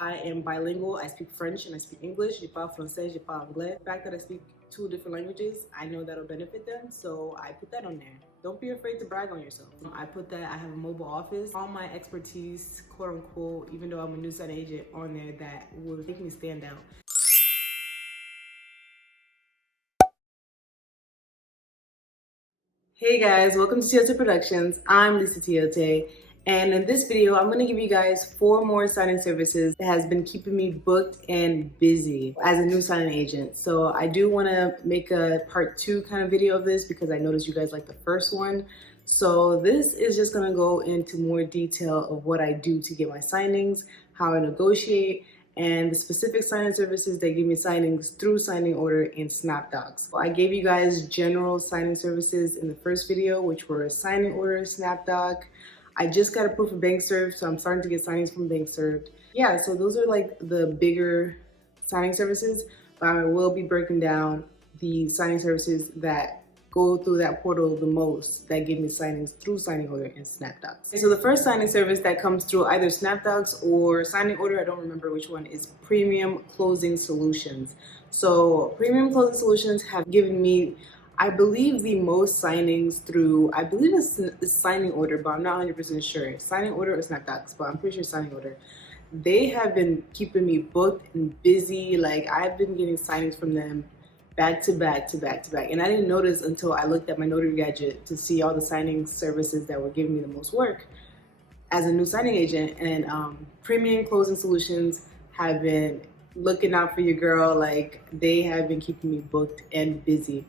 I am bilingual. I speak French and I speak English. Je parle français, je parle anglais. The fact that I speak two different languages, I know that'll benefit them, so I put that on there. Don't be afraid to brag on yourself. I put that I have a mobile office. All my expertise, quote unquote, even though I'm a new signing agent, on there that will make me stand out. Hey guys, welcome to Tiote Productions. I'm Lisa Tiote, and in this video, I'm going to give you guys 4 more signing services that has been keeping me booked and busy as a new signing agent. So I do want to make a part 2 kind of video of this because I noticed you guys like the first one. So this is just going to go into more detail of what I do to get my signings, how I negotiate, and the specific signing services that give me signings through signing order and SnapDocs. I gave you guys general signing services in the first video, which were signing order, SnapDoc. I just got a proof of bank served, so I'm starting to get signings from bank served. Yeah, so those are like the bigger signing services, but I will be breaking down the signing services that go through that portal the most that give me signings through signing order and SnapDocs. So the first signing service that comes through either SnapDocs or signing order, I don't remember which one, is Premium Closing Solutions. So Premium Closing Solutions have given me, I believe, the most signings through, I believe it's signing order, but I'm not 100% sure. Signing order or SnapDocs, but I'm pretty sure signing order. They have been keeping me booked and busy. Like, I've been getting signings from them back to back to back to back. And I didn't notice until I looked at my Notary gadget to see all the signing services that were giving me the most work as a new signing agent. And Premium Closing Solutions have been looking out for your girl. Like, they have been keeping me booked and busy.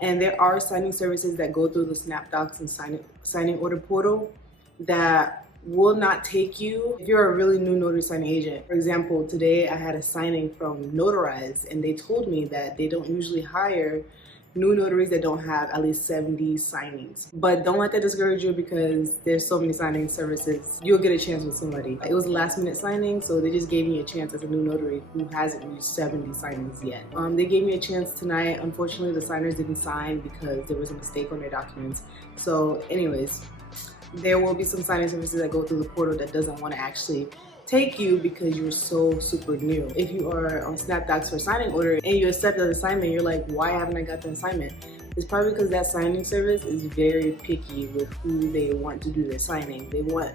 And there are signing services that go through the SnapDocs and signing order portal that will not take you if you're a really new notary signing agent. For example, today I had a signing from Notarize, and they told me that they don't usually hire new notaries that don't have at least 70 signings. But don't let that discourage you because there's so many signing services. You'll get a chance with somebody. It was a last minute signing, so they just gave me a chance as a new notary who hasn't reached 70 signings yet. They gave me a chance tonight. Unfortunately, the signers didn't sign because there was a mistake on their documents. So anyways, there will be some signing services that go through the portal that doesn't want to actually take you because you're so super new. If you are on SnapDocs for signing order and you accept that assignment, you're like, why haven't I got the assignment? It's probably because that signing service is very picky with who they want to do their signing. They want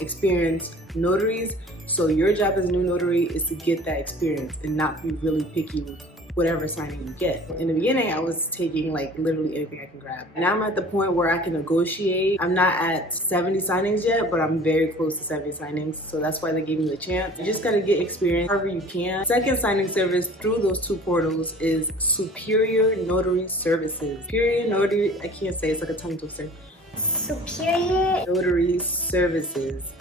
experienced notaries, so your job as a new notary is to get that experience and not be really picky with whatever signing you get. In the beginning, I was taking like literally anything I can grab. Now I'm at the point where I can negotiate. I'm not at 70 signings yet, but I'm very close to 70 signings. So that's why they gave me the chance. You just gotta get experience however you can. Second signing service through those 2 portals is Superior Notary Services. Superior Notary, I can't say, it's like a tongue twister. Superior Notary Services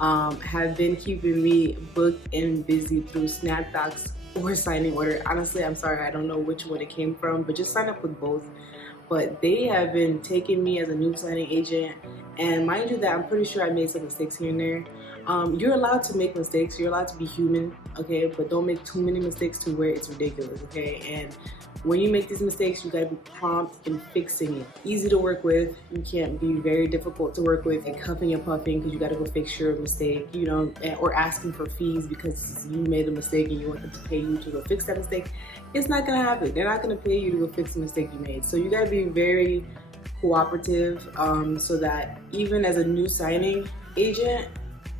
have been keeping me booked and busy through SnapDocs or signing order. Honestly, I'm sorry, I don't know which one it came from, but just sign up with both. But they have been taking me as a new signing agent, and mind you that I'm pretty sure I made some mistakes here and there. You're allowed to make mistakes, you're allowed to be human, okay? But don't make too many mistakes to where it's ridiculous, okay? And when you make these mistakes, you gotta be prompt in fixing it. Easy to work with. You can't be very difficult to work with and huffing and puffing because you gotta go fix your mistake, you know, or asking for fees because you made a mistake and you want them to pay you to go fix that mistake. It's not gonna happen. They're not gonna pay you to go fix the mistake you made. So you gotta be very cooperative so that even as a new signing agent,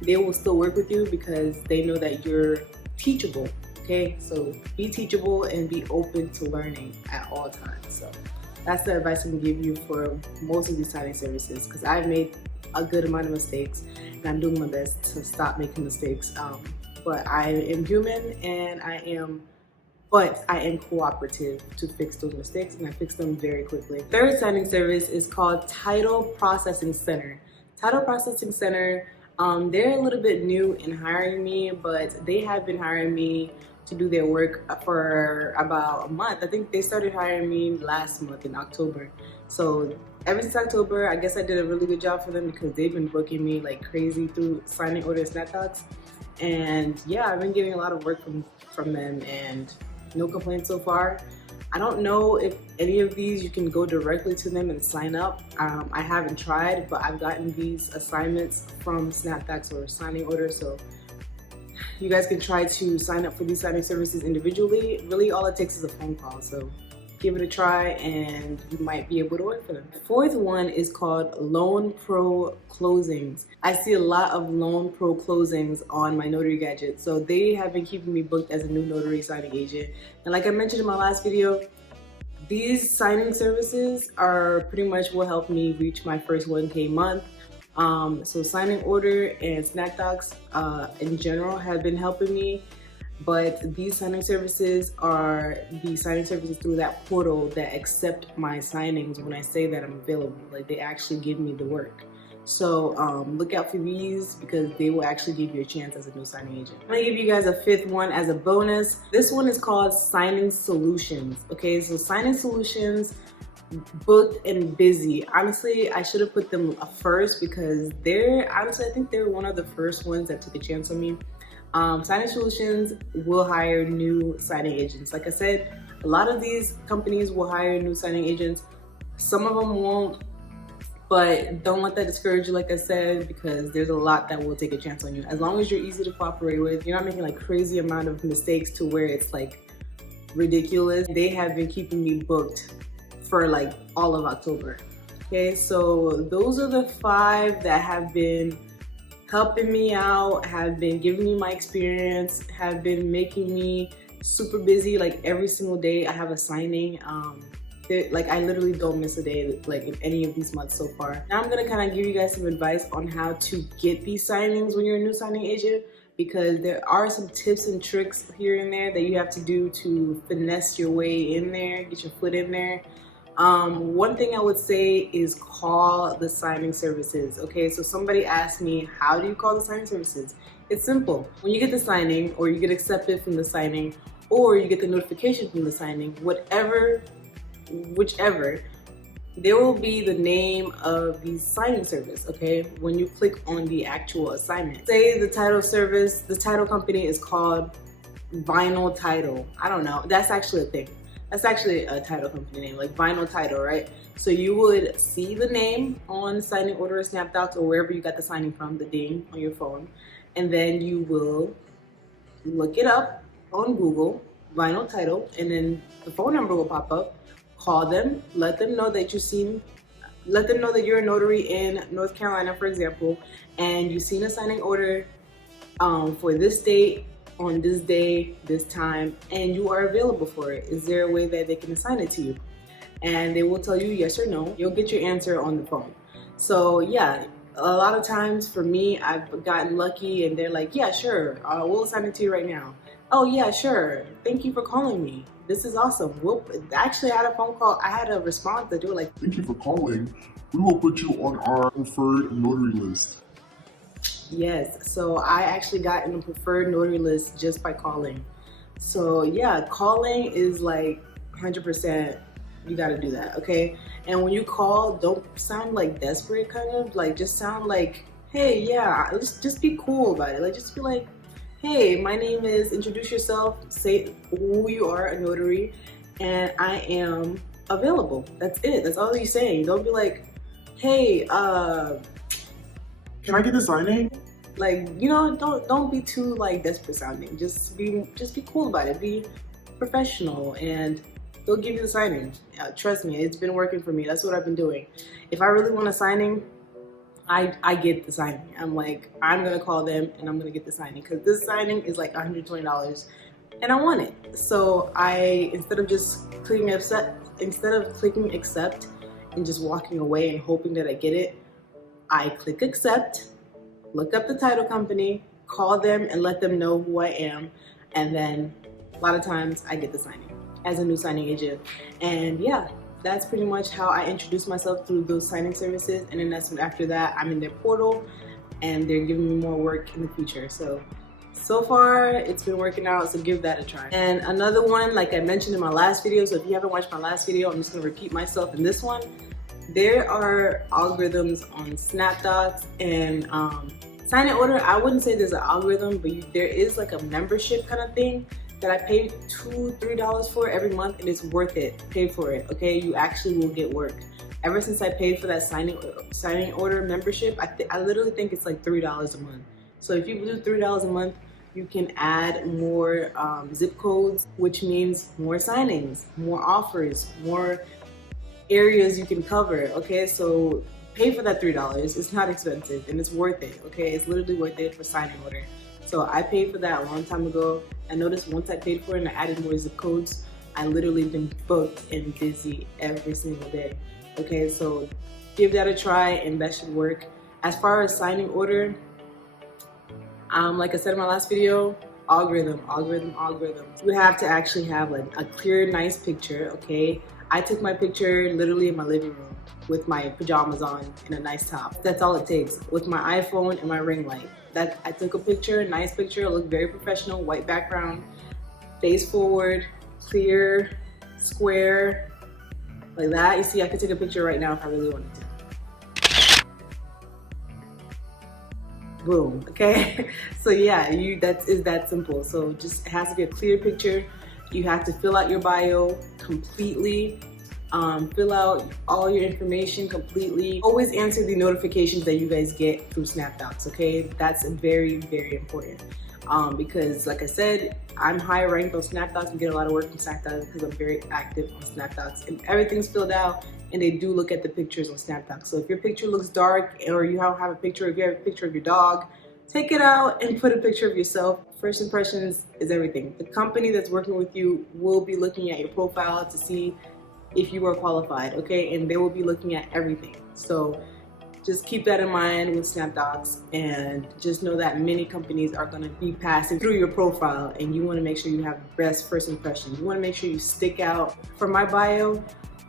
they will still work with you because they know that you're teachable. Okay, so be teachable and be open to learning at all times. So that's the advice I can give you for most of these signing services because I've made a good amount of mistakes and I'm doing my best to stop making mistakes. But I am human and I am cooperative to fix those mistakes and I fix them very quickly. Third signing service is called Title Processing Center. Title Processing Center, they're a little bit new in hiring me, but they have been hiring me to do their work for about a month. I think they started hiring me last month in October. So ever since October, I guess I did a really good job for them because they've been booking me like crazy through signing order SnapDocs. And yeah, I've been getting a lot of work from them and no complaints so far. I don't know if any of these you can go directly to them and sign up. I haven't tried, but I've gotten these assignments from SnapDocs or signing order, so You guys can try to sign up for these signing services individually. Really, all it takes is a phone call. So give it a try and you might be able to work for them. The fourth one is called Loan Pro Closings. I see a lot of Loan Pro Closings on my Notary gadget. So they have been keeping me booked as a new notary signing agent. And like I mentioned in my last video, these signing services are pretty much what helped me reach my first 1K month. So signing order and SnapDocs in general have been helping me, but these signing services are the signing services through that portal that accept my signings when I say that I'm available. Like, they actually give me the work. So look out for these because they will actually give you a chance as a new signing agent. I'm gonna give you guys a fifth one as a bonus. This one is called Signing Solutions. Okay, so Signing Solutions, booked and busy. Honestly, I should have put them first because I think they're one of the first ones that took a chance on me. Signing Solutions will hire new signing agents. Like I said, a lot of these companies will hire new signing agents. Some of them won't, but don't let that discourage you, like I said, because there's a lot that will take a chance on you. As long as you're easy to cooperate with, you're not making like crazy amount of mistakes to where it's like ridiculous. They have been keeping me booked for like all of October. Okay, so those are the 5 that have been helping me out, have been giving me my experience, have been making me super busy. Like every single day I have a signing. Like I literally don't miss a day like in any of these months so far. Now I'm gonna kind of give you guys some advice on how to get these signings when you're a new signing agent, because there are some tips and tricks here and there that you have to do to finesse your way in there, get your foot in there. One thing I would say is call the signing services. Okay, so somebody asked me, how do you call the signing services? It's simple. When you get the signing, or you get accepted from the signing, or you get the notification from the signing, whichever, there will be the name of the signing service, okay, when you click on the actual assignment. Say the title service, the title company is called Vinyl Title. I don't know, that's actually a thing. That's actually a title company name, like Vinyl Title, right? So you would see the name on signing order or SnapDocs or wherever you got the signing from, the ding on your phone, and then you will look it up on Google, Vinyl Title, and then the phone number will pop up. Call them, let them know that you're a notary in North Carolina, for example, and you've seen a signing order for this date, on this day, this time, and you are available for it. Is there a way that they can assign it to you? And they will tell you yes or no. You'll get your answer on the phone. So yeah, a lot of times for me, I've gotten lucky and they're like, yeah, sure, we'll assign it to you right now. Oh yeah, sure, thank you for calling me. This is awesome. Actually, I had a phone call. I had a response that they were like, thank you for calling. We will put you on our preferred notary list. Yes, so I actually got in the preferred notary list just by calling. So yeah, calling is like 100%, you gotta do that, okay? And when you call, don't sound like desperate, kind of, like just sound like, hey, yeah, just be cool about it. Like just be like, hey, my name is, introduce yourself, say who you are, a notary, and I am available. That's it, that's all you're saying. Don't be like, hey, can I get the signing? Like, you know, don't be too like desperate sounding. Just be cool about it. Be professional, and they'll give you the signing. Trust me, it's been working for me. That's what I've been doing. If I really want a signing, I get the signing. I'm like, I'm gonna call them and I'm gonna get the signing because this signing is like $120 and I want it. So instead of clicking accept and just walking away and hoping that I get it, I click accept, look up the title company, call them and let them know who I am, and then a lot of times I get the signing as a new signing agent. And yeah, that's pretty much how I introduce myself through those signing services. And then after that, I'm in their portal and they're giving me more work in the future. So far it's been working out, so give that a try. And another one, like I mentioned in my last video, so if you haven't watched my last video, I'm just gonna repeat myself in this one. There are algorithms on SnapDocs and sign in order. I wouldn't say there's an algorithm, but there is like a membership kind of thing that I pay $2-3 for every month, and it's worth it. Pay for it, okay? You actually will get work. Ever since I paid for that signing order membership, I literally think it's like $3 a month. So if you do $3 a month, you can add more zip codes, which means more signings, more offers, more areas you can cover. Okay, so pay for that $3. It's not expensive and it's worth it. Okay, it's literally worth it for signing order. So I paid for that a long time ago. I noticed once I paid for it and I added more zip codes, I literally been booked and busy every single day. Okay, so give that a try and that should work. As far as signing order, like I said in my last video, algorithm. You have to actually have like a clear, nice picture, okay? I took my picture literally in my living room with my pajamas on and a nice top. That's all it takes, with my iPhone and my ring light. That I took a picture, nice picture, it looked very professional, white background, face forward, clear, square, like that. You see, I could take a picture right now if I really wanted to. Boom. Okay. So yeah, is that simple. So just, it has to be a clear picture. You have to fill out your bio completely. Fill out all your information completely. Always answer the notifications that you guys get through SnapDocs. Okay, that's very, very important. Because like I said, I'm high ranked on SnapDocs and get a lot of work from SnapDocs because I'm very active on SnapDocs and everything's filled out and they do look at the pictures on SnapDocs. So if your picture looks dark or you don't have a picture, if you have a picture of your dog, take it out and put a picture of yourself. First impressions is everything. The company that's working with you will be looking at your profile to see if you are qualified, okay? And they will be looking at everything. So just keep that in mind with SnapDocs and just know that many companies are gonna be passing through your profile and you wanna make sure you have the best first impressions. You wanna make sure you stick out. For my bio,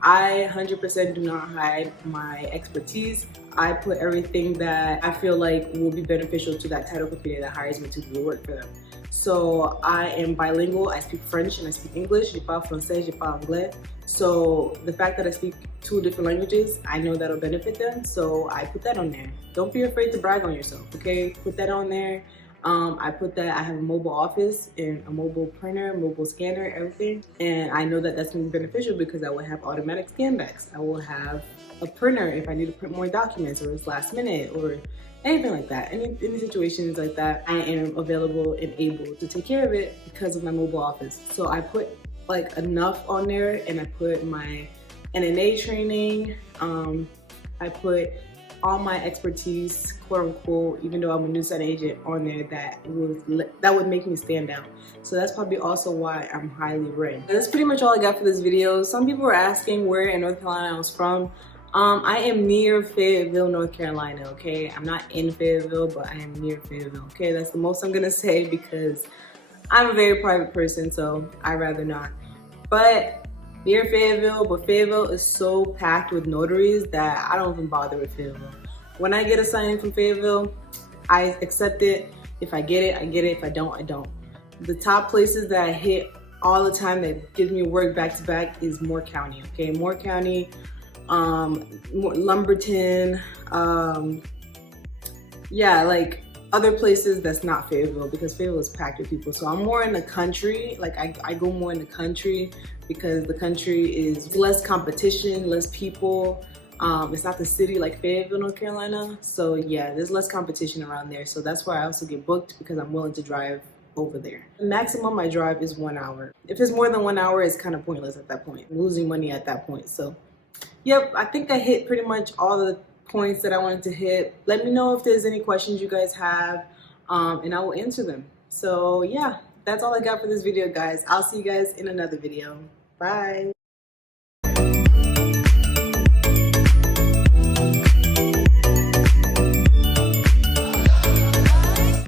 I 100% do not hide my expertise. I put everything that I feel like will be beneficial to that title company that hires me to do the work for them. So I am bilingual. I speak French and I speak English. Je parle français, je parle anglais. So the fact that I speak 2 different languages, I know that'll benefit them. So I put that on there. Don't be afraid to brag on yourself, okay? Put that on there. I put that I have a mobile office and a mobile printer, mobile scanner, everything. And I know that that's gonna be beneficial because I will have automatic scan backs. I will have a printer if I need to print more documents or it's last minute or anything like that. Any situations like that, I am available and able to take care of it because of my mobile office. So I put like enough on there and I put my NNA training. I put all my expertise, quote unquote, even though I'm a new signing agent, on there that would make me stand out. So that's probably also why I'm highly ranked. That's pretty much all I got for this video. Some people were asking where in North Carolina I was from. I am near Fayetteville, North Carolina, okay? I'm not in Fayetteville, but I am near Fayetteville, okay? That's the most I'm gonna say because I'm a very private person, so I'd rather not. But near Fayetteville, but Fayetteville is so packed with notaries that I don't even bother with Fayetteville. When I get a signing from Fayetteville, I accept it. If I get it, I get it. If I don't, I don't. The top places that I hit all the time that gives me work back to back is Moore County, okay? Moore County, Lumberton, yeah, like other places that's not Fayetteville because Fayetteville is packed with people. So I'm more in the country, like I go more in the country because the country is less competition, less people. It's not the city like Fayetteville, North Carolina. So yeah, there's less competition around there. So that's why I also get booked because I'm willing to drive over there. The maximum I drive is 1 hour. If it's more than 1 hour, it's kind of pointless at that point. I'm losing money at that point. So yep, I think I hit pretty much all the points that I wanted to hit. Let me know if there's any questions you guys have and I will answer them. So yeah, that's all I got for this video, guys. I'll see you guys in another video. Bye.